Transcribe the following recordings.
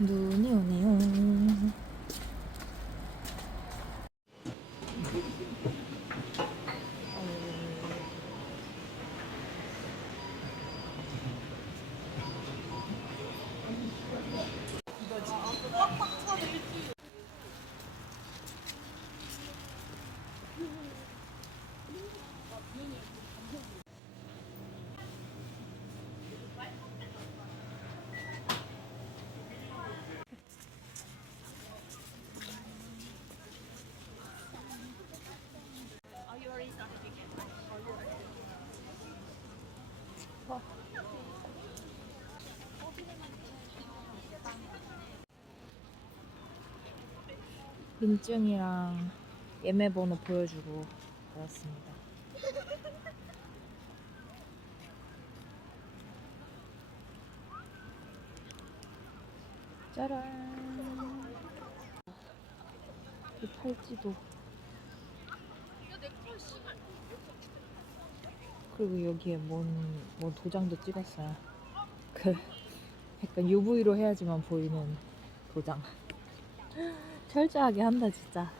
눈이 오네요. 민증이랑 예매번호 보여주고 나왔습니다. 짜란! 이 팔찌도. 그리고 여기에 뭔 도장도 찍었어요. 그 약간 UV로 해야지만 보이는 도장. 철저하게 한다 진짜.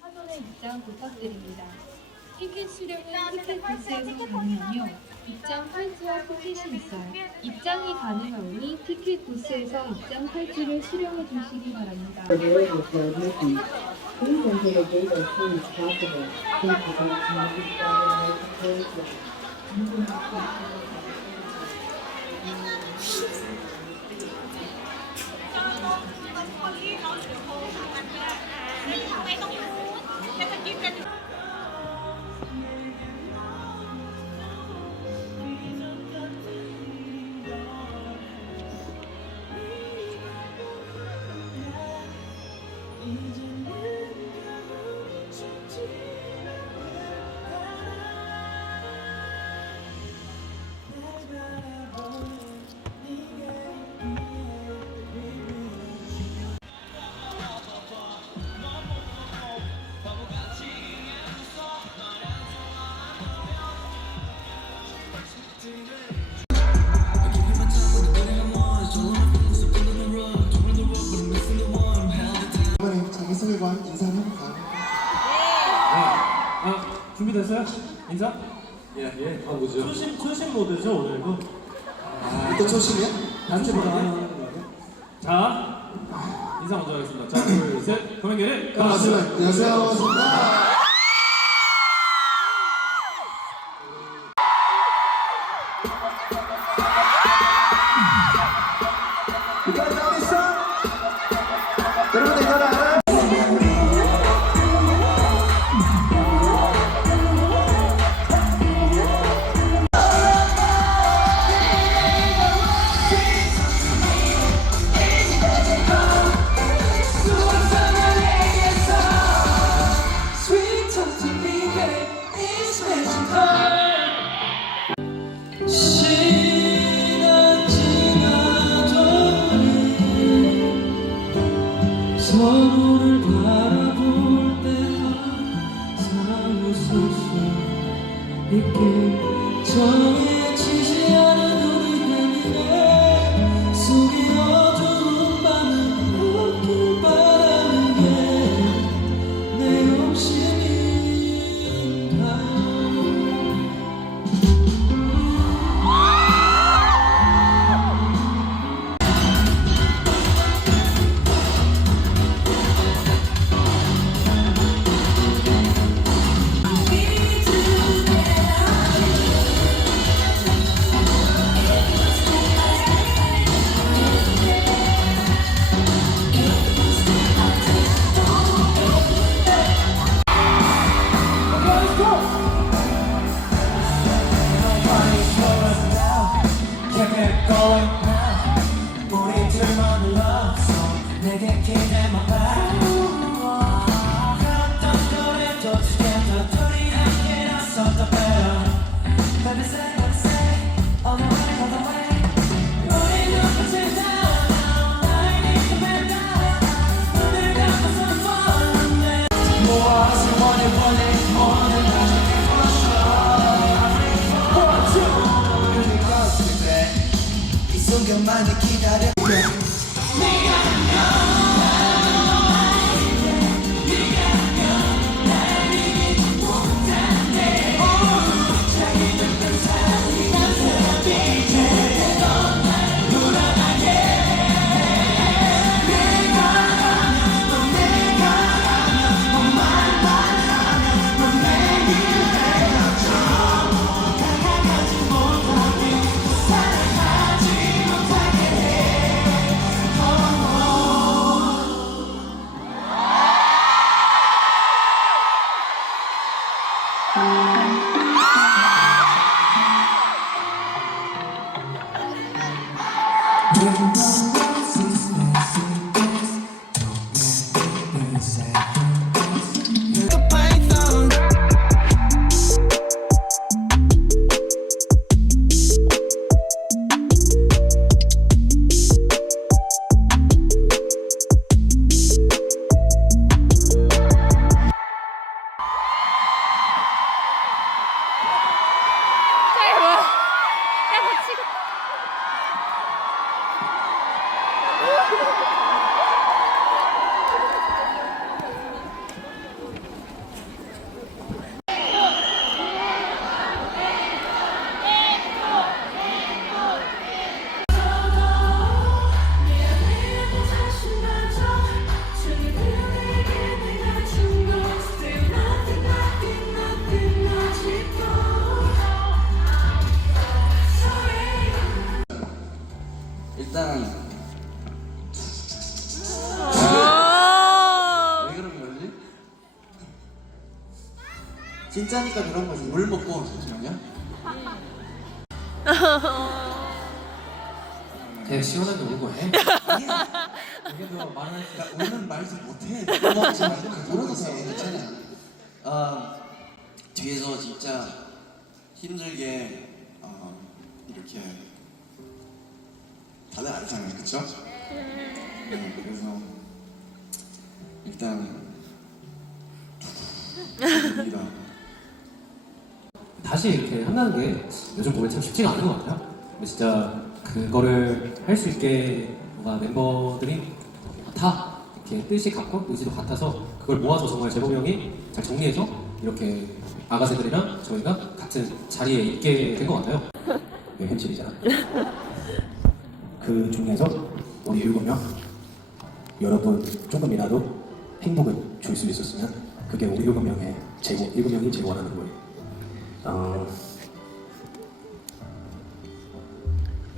사전에 입장 부탁드립니다. 티켓 수령은 티켓 부스에서 가능하며 입장 팔찌와 포켓이 있어요. 입장이 가능하오니 티켓 부스에서 입장 팔찌를 수령해 주시기 바랍니다. Please enter the gate as soon as possible. Please prevent community gathering 자기소개관 인사를 해볼까요? 준비됐어요? 인사? 예. 아, 뭐죠? 초심 모드죠, 오늘도? 또 초심이야? 단체 모드 하는 거예요? 자, 인사 먼저 하겠습니다. 자, 둘, 셋, 고명계를 반갑습니다. 안녕하세요. 반갑습니다. 여러분들 이거 알아요? 서로를 바라볼 때만 사랑 웃을 수 있게 정해지지 않은 우리 때문에 속이 어두운 밤은 웃길 바라는 게 내 욕심인가. 시간만을 기다려 일단 왜 그런 거지? 진짜니까 그런 거지. 물 먹고 잠시만요. 되게 시원하게 울고 해. 여기도 말을 할 수 있어. 우리는 말도 못해. 들어도 돼. 괜찮아. 뒤에서 진짜 힘들게 이렇게 다들 알잖아요, 그쵸? 네, 그래서 일단 입니다. 다시 이렇게 한다는 게 요즘 보면 참 쉽지가 않은 것 같아요. 근데 진짜 그거를 할 수 있게 뭔가 멤버들이 다 이렇게 뜻이 같고 의지도 같아서 그걸 모아서 정말 재범이 형이 잘 정리해서 이렇게 아가새들이랑 저희가 같은 자리에 있게 된 것 같아요. 네, 현실이잖아. 그 중에서 우리 7명 여러분 조금이라도 행복을 줄 수 있었으면 그게 우리 7명의 7명이 제일 원하는 거예요.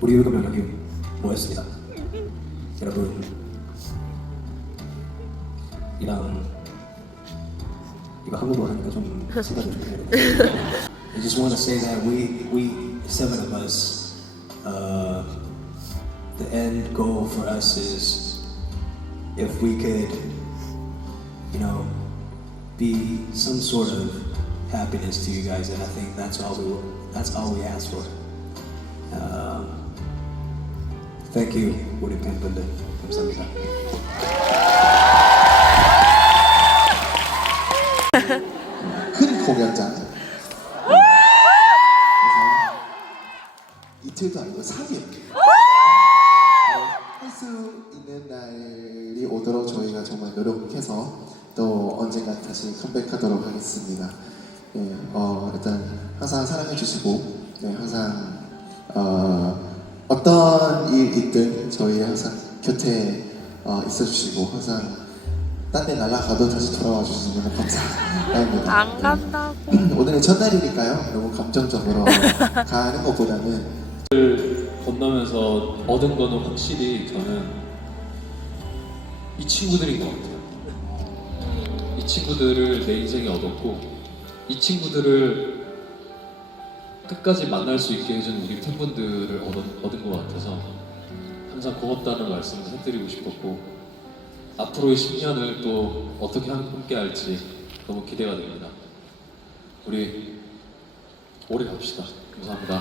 우리 7명 여기 모였습니다. 여러분 이거 한국어로 하니까 좀 생각이 좀 되네요. I just want to say that we 7 of us the end goal for us is if we could, you know, be some sort of happiness to you guys, and I think that's all we ask for. Thank you, 우리 팬분들. 감사합니다. 큰 공연장. 그래서 이틀도 아니고 3일. 할 수 있는 날이 오도록 저희가 정말 노력해서 또 언젠가 다시 컴백하도록 하겠습니다. 네, 일단 항상 사랑해주시고, 네, 항상 어떤 일 있든 저희 항상 곁에 있어주시고, 항상 딴 데 날아가도 다시 돌아와 주셔서 너무 감사합니다. 안 간다고. 오늘은 첫날이니까요. 너무 감정적으로 가는 것보다는 건너면서 얻은 거는 확실히 저는 이 친구들인 것 같아요. 이 친구들을 내 인생에 얻었고 이 친구들을 끝까지 만날 수 있게 해준 우리 팬분들을 얻은 것 같아서 항상 고맙다는 말씀을 해드리고 싶었고 앞으로의 10년을 또 어떻게 함께 할지 너무 기대가 됩니다. 우리 오래 갑시다. 감사합니다.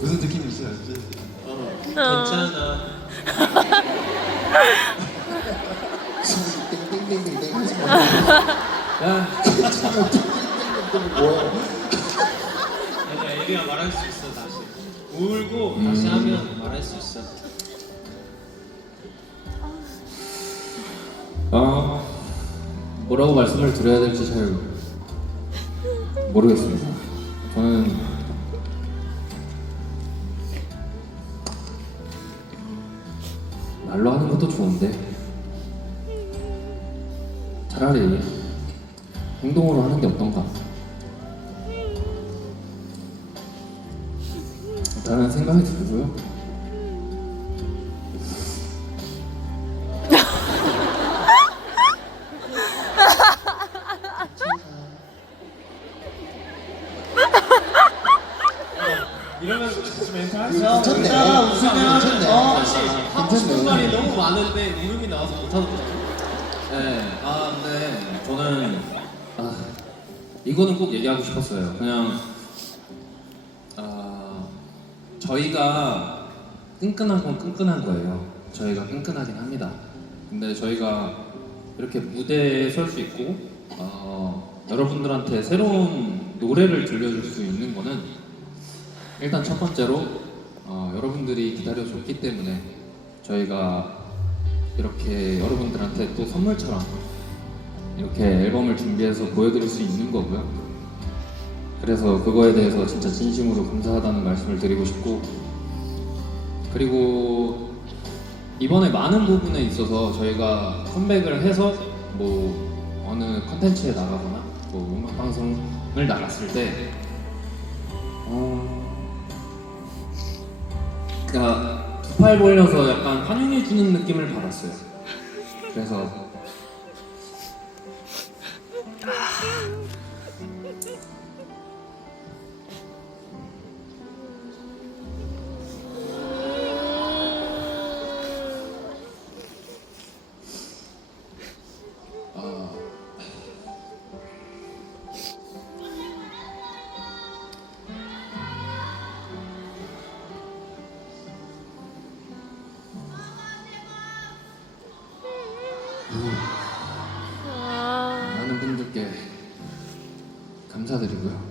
무슨 느낌인지 알지? 괜찮아. 띵띵띵띵 하지 마. 야, 잠깐만 띵띵띵띵 뭐야? 아니야, 예리야 말할 수 있어 다시. 울고 다시 하면 말할 수 있어. 뭐라고 말씀을 드려야 될지 잘 모르겠습니다. 저는 말로 하는 것도 좋은데 차라리 행동으로 하는 게 어떤가? 라는 생각이 들고요. 이러면 다시 멘트 하자. 괜찮네. 웃으면 괜찮네. 하고 싶은 괜찮네. 말이 너무 많은데 울음이 나와서 못하는 거죠. 네, 근데 저는 이거는 꼭 얘기하고 싶었어요. 그냥 저희가 끈끈한 건 끈끈한 거예요. 저희가 끈끈하긴 합니다. 근데 저희가 이렇게 무대에 설 수 있고 여러분들한테 새로운 노래를 들려줄 수 있는 거는 일단 첫 번째로 여러분들이 기다려줬기 때문에 저희가 이렇게 여러분들한테 또 선물처럼 이렇게 앨범을 준비해서 보여드릴 수 있는 거고요. 그래서 그거에 대해서 진짜 진심으로 감사하다는 말씀을 드리고 싶고, 그리고 이번에 많은 부분에 있어서 저희가 컴백을 해서 뭐 어느 컨텐츠에 나가거나 뭐 음악 방송을 나갔을 때 그러니까 두 팔 벌려서 약간 환영해 주는 느낌을 받았어요. 그래서 많은 분들께 감사드리고요.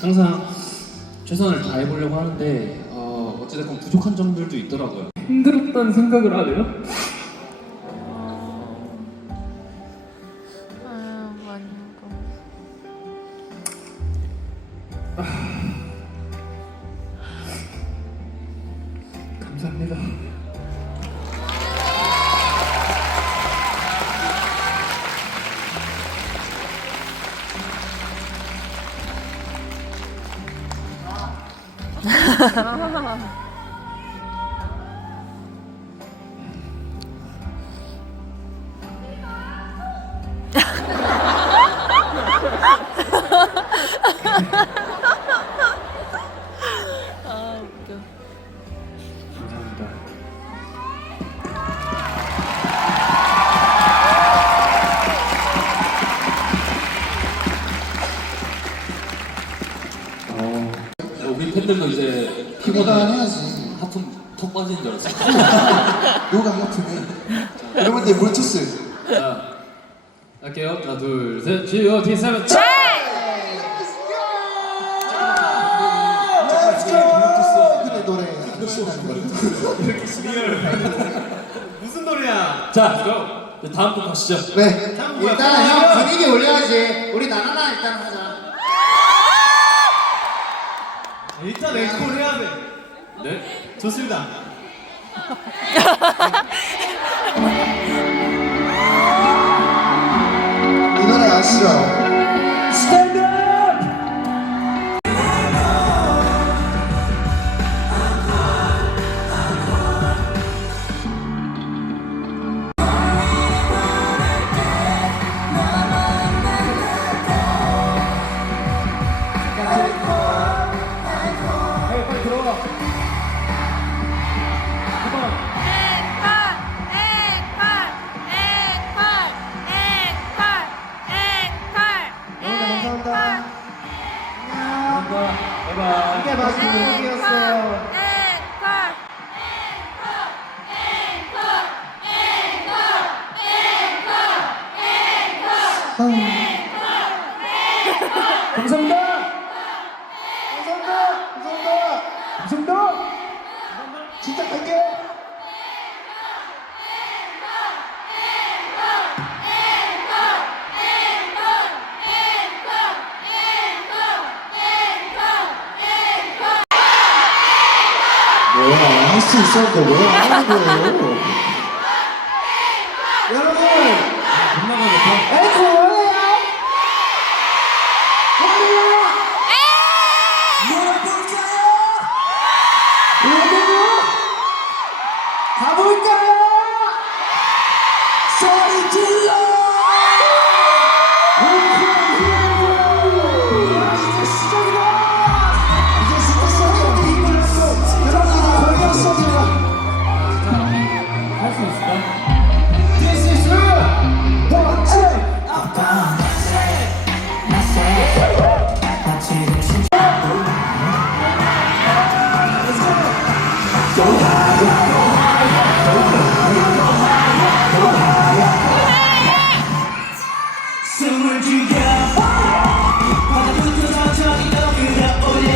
항상 최선을 다해보려고 하는데 어찌됐건 부족한 점들도 있더라고요. 힘들었다는 생각을 하네요. 많이 감사합니다. 웃겨. 감사합니다. 우리 팬들도 이제 피보다 해야지. 하품 턱 빠지는 줄 알았어. 뭐가 하품해? 여러분들 몰투스. 자, 할게요. 하나, 둘, 셋. G.O.T. 7. 근데 노래 신나는 거. 무슨 노래야? 자, 다음 곡 가시죠. 네. 일단 형 분위기 올려야지. 우리 나나나 일단 하자. 일단 앵콜 해야 돼. 네. 좋습니다. 이 노래 아시죠? 감사합니다. 이게 마지막이었어요. 감사합니다. 감사합니다. 진짜 갈게. 뭐야, 할 수 있었는데 왜 안 하는 거예요? 여러분, 못 나가겠다. 앵콜 원해요? 원해요? 물어볼까요? 원해요? 가볼까요? 소리 질러! 이제 시작이다! 이제 진짜 시작인데 이걸 했어! 여러분, 이제 공연 시작이야! 할 수 있을까? This is real! One, two! 숨을 죽여 바다부터 저기 더 끌어올려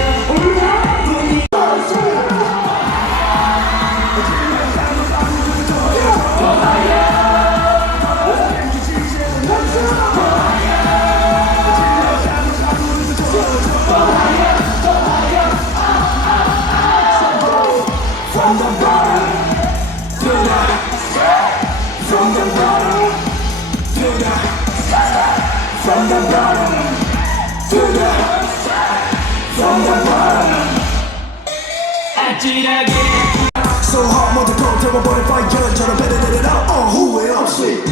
아찔하게 So hot 모두 터져버린 파이어처럼 베레베레라 후회 없이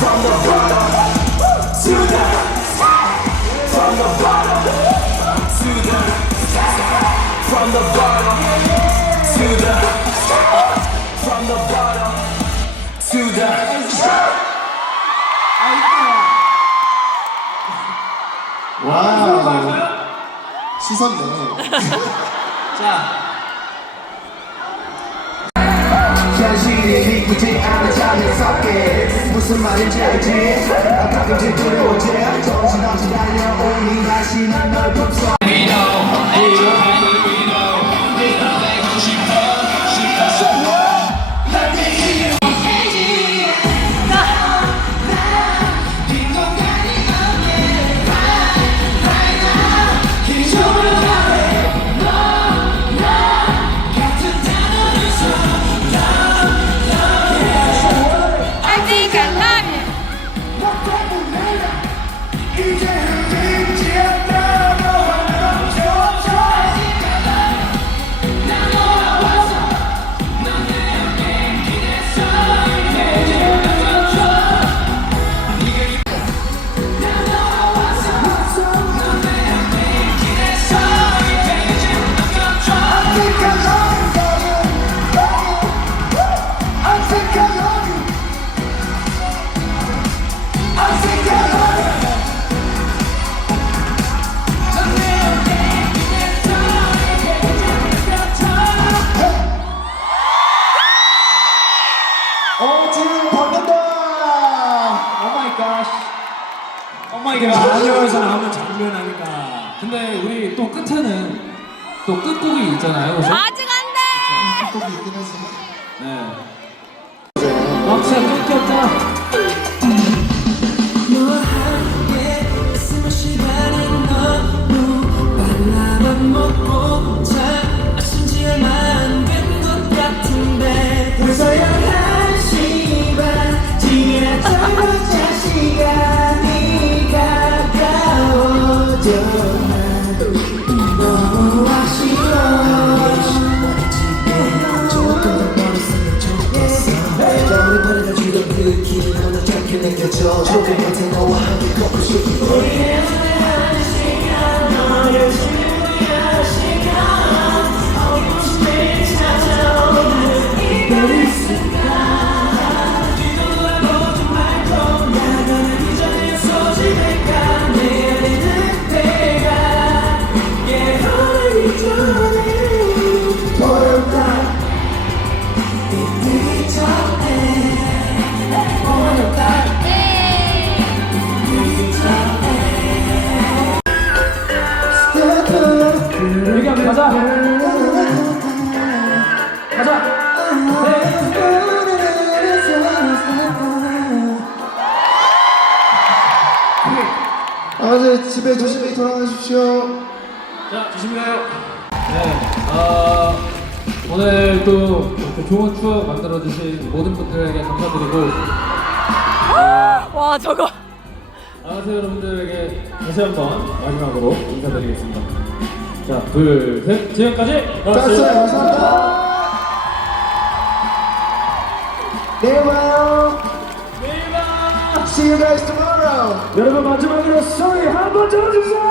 From the bottom to the from the bottom to the 와우. 씻었네. 현실이 믿기지 않아 자연스럽게 무슨 말인지 알지 가끔씩 두려워져 정신없이 달려오니 다시는 널 품속 이제 흔들리지 않아 너와 넘쳐져 지금 받는다! 라디오에서 나오는 장면 아닐까. 근데 우리 또 끝에는 또 끝곡이 있잖아요. 그죠? 아직 안 돼! 곡이 있긴 하지. 네. 막차 끊겼다. 너무 아쉬워 이렇게 남겨줘 조금 못해 너와 함께 걷고 싶은 우리의 무대한 시간 너를 지우려 시간 Almost 매일 찾아오는 이별의 순간 뒤돌아보지 말고 나가는 이전에 소집할까 내 안에 있는 내가 깨어나기 전에 어렵다 이들이 전에 여기 한번 가자. 가자. 아버지 집에 조심히 돌아가십시오. 자, 조심히 가요. 네, 오늘 또 이렇게 좋은 추억 만들어주신 모든 분들에게 감사드리고 와 저거. 안녕하세요 여러분들에게 다시 한번 마지막으로 인사드리겠습니다. 자, 둘, 셋, 지금까지 짰어요. 감사합니다. 내일 봐요. 내일 봐. See you guys tomorrow. 여러분 마지막으로 소리 한번 들어주세요.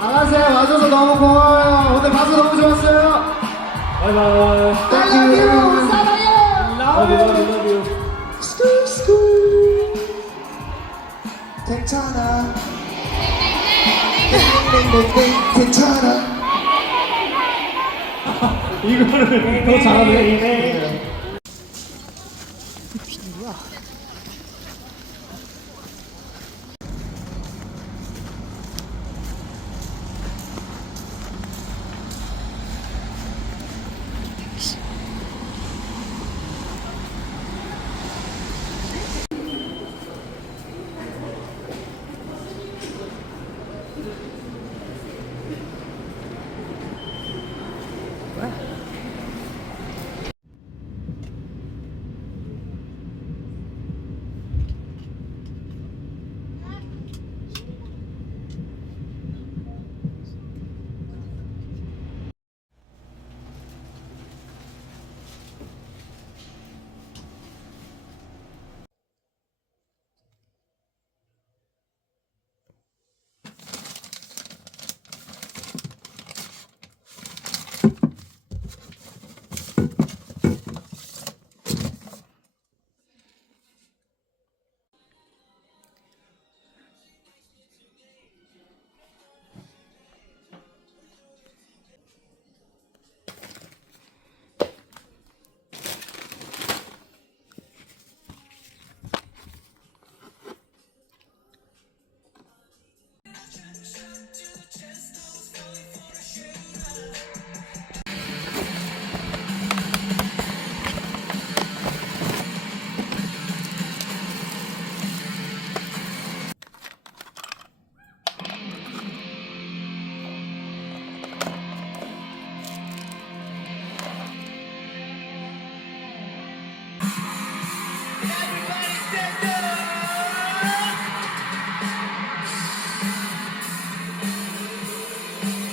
안녕하세요. 와줘서 너무 고마워요. 오늘 봐서 너무 좋았어요. 바이바이. Thank you. 사랑해요. Love you. 스쿨. 괜찮아. 땡땡땡땡 괜찮아. 이거를 더 잘하네.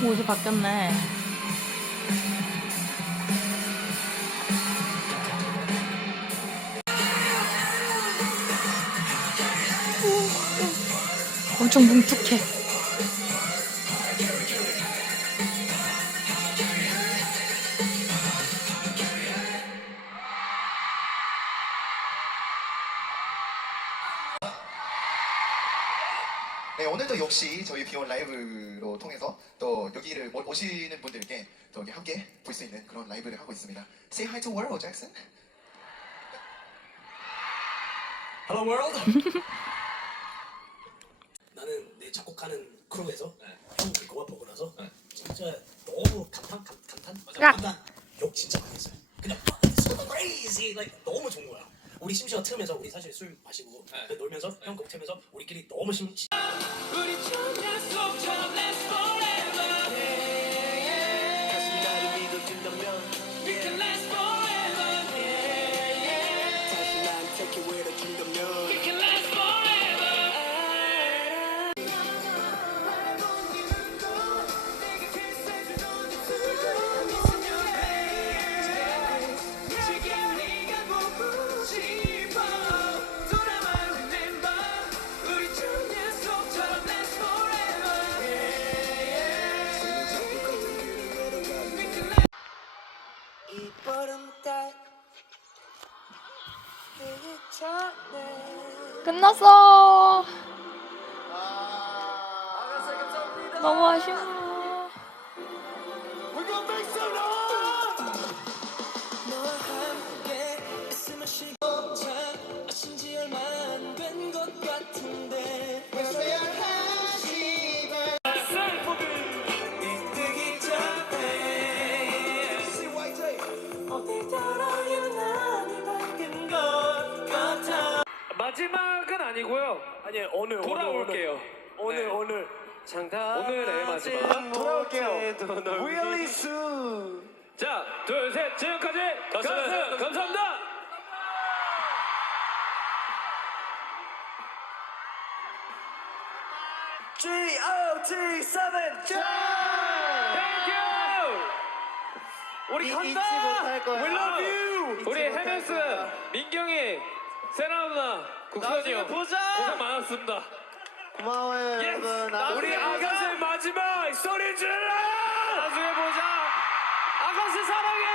옷이 바뀌었네. 엄청 뭉툭해. 네, 오늘도 역시 저희 비원 라이브로 통해서 또 여기를 오시는 분들께 또 여기 함께 볼 수 있는 그런 라이브를 하고 있습니다. Say hi to world, Jackson. Hello world. 나는 내 작곡하는 크루에서 형 그거 보고 나서 진짜 너무 감탄? 욕 진짜 많이 했어요. 그냥 so crazy, like 너무 좋은 거야. 우리 심지어 틈에서 우리 사실 술 마시고 놀면서 형 곡 틀면서 우리끼리 너무 우리 좀 약속처럼 last forever. 가슴이 나를 믿어준다면 we can last forever. 다시 나한테 기회를 준다면 we can last forever. 끝났어. 너무 아쉬워. 마지막은 아니고요. 아니 오늘 돌아올게요. 오늘 장단 오늘의 마지막. 돌아올게요. Really soon. 자, 둘, 셋, 지금까지 가슴 감사합니다. GOT7 Thank you. 우리 간다. We love you. 우리 헤메스, 민경이, 세나 누나, 국선이 형 보자. 고생 많았습니다. 고마워요 여러분. 우리 아가새 마지막 소리 질러. 나중에 보자. 아가새 사랑해.